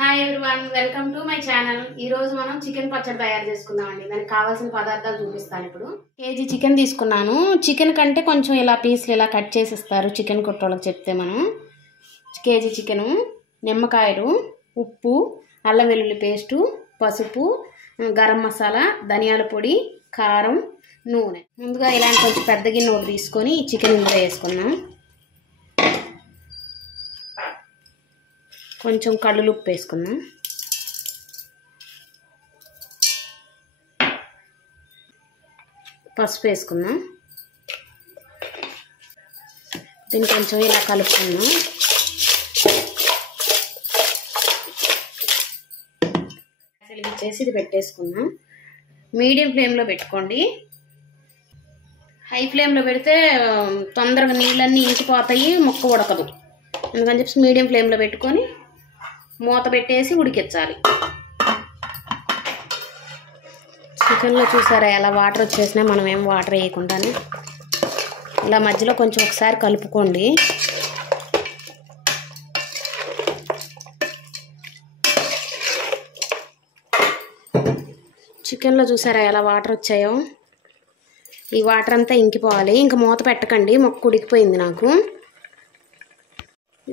Hi everyone, welcome to my channel. ఈ రోజు మనం చికెన్ పచ్చడి తయారు చేసుకుందామండి. దానికి కావాల్సిన పదార్థాలు చూపిస్తాను. ఇప్పుడు కేజీ చికెన్ తీసుకున్నాను. చికెన్ కంటే కొంచెం ఇలా పీసులు ఇలా కట్ చేసి ఇస్తారు చికెన్ కొట్టోళ్ళకి చెప్తే. మనం కేజీ చికెను, నిమ్మకాయలు, ఉప్పు, అల్లం వెల్లుల్లి పేస్టు, పసుపు, గరం మసాలా, ధనియాల పొడి, కారం, నూనె. ముందుగా ఇలాంటి కొంచెం పెద్ద గిన్నె ఒకటి తీసుకొని చికెన్ ఇందులో వేసుకున్నాం. కొంచెం కల్లుప్పు వేసుకుందాం. పసుపు వేసుకుందాం. దీన్ని కొంచెం ఇలా కలుపుకుందాం. వెలిగించేసి ఇది పెట్టేసుకుందాం. మీడియం ఫ్లేమ్లో పెట్టుకోండి. హై ఫ్లేమ్లో పెడితే తొందరగా నీళ్ళన్నీ ఇంకిపోతాయి, ముక్క ఉడకదు. అందుకని చెప్పి మీడియం ఫ్లేమ్లో పెట్టుకొని మూత పెట్టేసి ఉడికించాలి. చికెన్లో చూసారా ఎలా వాటర్ వచ్చేసినా మనం ఏం వాటర్ వేయకుండానే ఇలా మధ్యలో కొంచెం ఒకసారి కలుపుకోండి. చికెన్లో చూసారా ఎలా వాటర్ వచ్చాయో, ఈ వాటర్ అంతా ఇంకిపోవాలి. ఇంకా మూత పెట్టకండి, మొక్క ఉడికిపోయింది.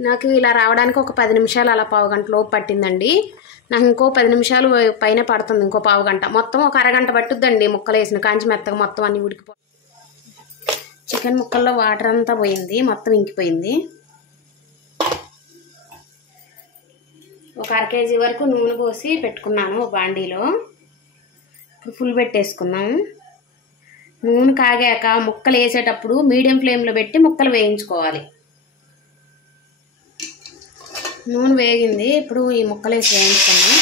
నాకు ఇలా రావడానికి ఒక 10 నిమిషాలు అలా పావు గంట లోపు పట్టిందండి. నాకు ఇంకో 10 నిమిషాలు పైన పడుతుంది, ఇంకో పావు గంట. మొత్తం ఒక అరగంట పట్టుద్దండి ముక్కలు వేసిన కాంచి మెత్తగా మొత్తం అన్ని ఉడికిపో. చికెన్ ముక్కల్లో వాటర్ అంతా పోయింది, మొత్తం ఇంకిపోయింది. ఒక 1/2 కేజీ వరకు నూనె పోసి పెట్టుకున్నాను బాండీలో. ఇప్పుడు ఫుల్ పెట్టేసుకున్నాము. నూనె కాగాక ముక్కలు వేసేటప్పుడు మీడియం ఫ్లేమ్లో పెట్టి ముక్కలు వేయించుకోవాలి. నూనె వేగింది, ఇప్పుడు ఈ ముక్కలు వేసి వేయించుకున్నాం.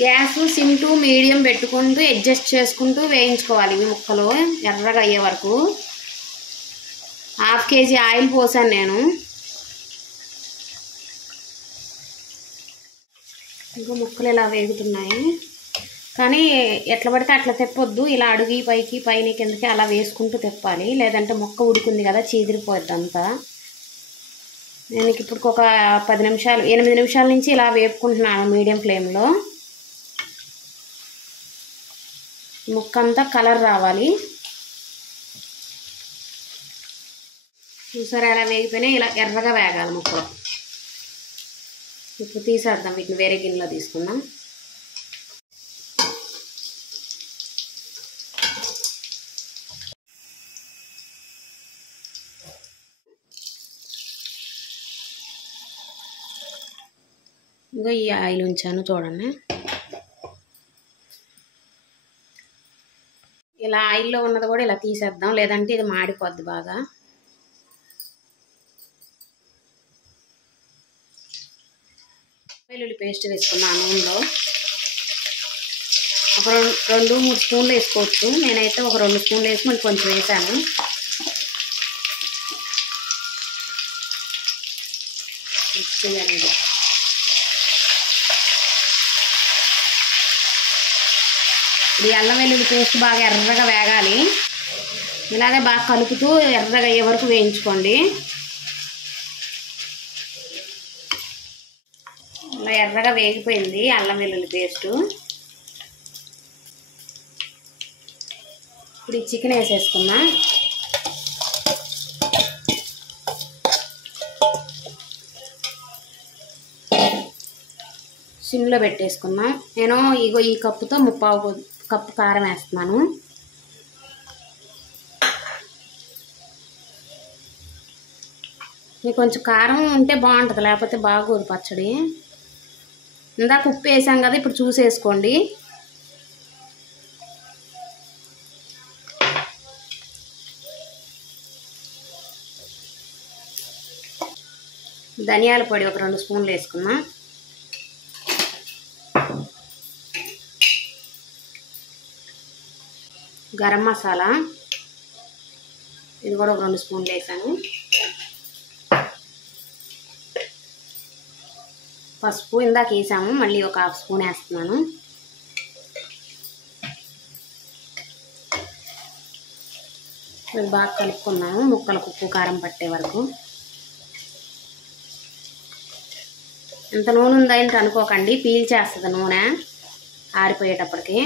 గ్యాస్ సిమ్ టు మీడియం పెట్టుకుంటూ అడ్జస్ట్ చేసుకుంటూ వేయించుకోవాలి. ఈ ముక్కలు ఎర్రగా అయ్యే వరకు. 1/2 కేజీ ఆయిల్ పోసాను నేను. ఇంకా ముక్కలు ఇలా వేగుతున్నాయి, కానీ ఎట్లా పడితే అట్లా తెప్పొద్దు. ఇలా అడుగు పైకి పైన కిందకి అలా వేసుకుంటూ తెప్పాలి, లేదంటే ముక్క ఉడికింది కదా చీదిరిపోద్ది అంతా. నేను ఇప్పుడు ఒక 10 నిమిషాలు 8 నిమిషాల నుంచి ఇలా వేపుకుంటున్నాను మీడియం ఫ్లేమ్లో. ముక్క అంతా కలర్ రావాలి. చూసారా ఎలా వేగిపోయినా, ఇలా ఎర్రగా వేగాలి ముక్కలు. ఇప్పుడు తీసేద్దాం, వీటిని వేరే గిన్నెలో తీసుకుందాం. ఇంకా ఈ ఆయిల్ ఉంచాను చూడండి. ఇలా ఆయిల్లో ఉన్నది కూడా ఇలా తీసేద్దాం, లేదంటే ఇది మాడిపోద్ది బాగా. వెల్లుల్లి పేస్ట్ వేసుకున్నాను నూనెలో. ఒక 2-3 స్పూన్లు వేసుకోవచ్చు. నేనైతే ఒక 2 స్పూన్లు వేసి మళ్ళీ కొంచెం వేసాను. ఇది అల్లం వెల్లుల్లి పేస్ట్ బాగా ఎర్రగా వేగాలి. ఇలాగే బాగా కలుపుతూ ఎర్రగా అయ్యే వరకు వేయించుకోండి. ఇలా ఎర్రగా వేగిపోయింది అల్లం వెల్లుల్లి పేస్టు. ఇప్పుడు ఈ చికెన్ వేసేసుకున్నా. సిమ్లో పెట్టేసుకున్నా. నేను ఇగో ఈ కప్పుతో 3/4 కప్పు కారం వేస్తున్నాను. మీకు కొంచెం కారం ఉంటే బాగుంటుంది, లేకపోతే బాగోదు పచ్చడి. ఇందాక ఉప్పు వేసాం కదా, ఇప్పుడు చూసేసుకోండి. ధనియాల పొడి ఒక 2 స్పూన్లు వేసుకున్నా. గరం మసాలా ఇది కూడా ఒక 2 స్పూన్లు వేసాను. పసుపు ఇందాక వేసాము, మళ్ళీ ఒక 1/2 స్పూన్ వేస్తున్నాను. ఇది బాగా కలుపుకున్నాము ముక్కలకు ఉప్పు కారం పట్టే వరకు. ఎంత నూనె ఉందా ఏంటి అనుకోకండి, పీల్చేస్తుంది నూనె ఆరిపోయేటప్పటికి.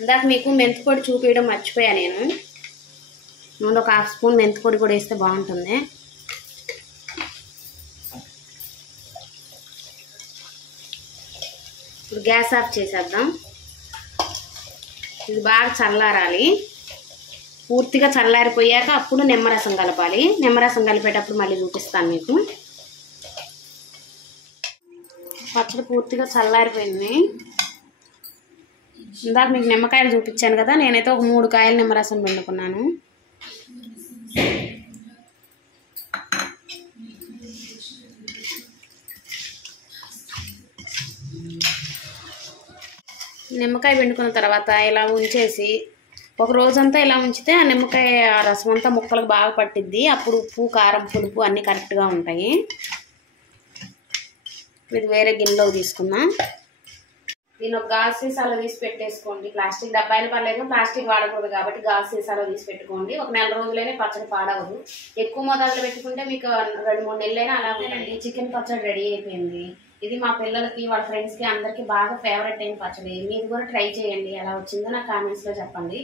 ఇందాక మీకు మెంతిపొడి చూపించడం మర్చిపోయా నేను. నూనె ఒక 1/2 స్పూన్ మెంతిపొడి కూడా వేస్తే బాగుంటుంది. ఇప్పుడు గ్యాస్ ఆఫ్ చేసేద్దాం. ఇది బాగా చల్లారాలి. పూర్తిగా చల్లారిపోయాక అప్పుడు నిమ్మరసం కలపాలి. నిమ్మరసం కలిపేటప్పుడు మళ్ళీ చూపిస్తాను మీకు. పచ్చడి పూర్తిగా చల్లారిపోయింది. ఇందాక మీకు నిమ్మకాయలు చూపించాను కదా, నేనైతే ఒక 3 కాయలు నిమ్మరసం పిండుకున్నాను. నిమ్మకాయ పిండుకున్న తర్వాత ఇలా ఉంచేసి ఒక రోజంతా ఇలా ఉంచితే ఆ నిమ్మకాయ రసం అంతా ముక్కలకు బాగా పట్టిద్ది. అప్పుడు ఉప్పు కారం పులుపు అన్నీ కరెక్ట్గా ఉంటాయి. ఇది వేరే గిన్నెలో తీసుకుందాం. దీని ఒక గాజు సీసాలో తీసి పెట్టేసుకోండి. ప్లాస్టిక్ డబ్బాయిలు పర్లేదు, ప్లాస్టిక్ వాడకూడదు కాబట్టి గాజు సీసాలో తీసి పెట్టుకోండి. ఒక 4 రోజులైనా పచ్చడి పాడవదు. ఎక్కువ మోతాదులో పెట్టుకుంటే మీకు 2-3 నెలలైనా అలా ఉండండి. చికెన్ పచ్చడి రెడీ అయిపోయింది. ఇది మా పిల్లలకి వాళ్ళ ఫ్రెండ్స్కి అందరికీ బాగా ఫేవరెట్ అయిన పచ్చడి. మీరు కూడా ట్రై చేయండి. ఎలా వచ్చిందో నాకు కామెంట్స్లో చెప్పండి.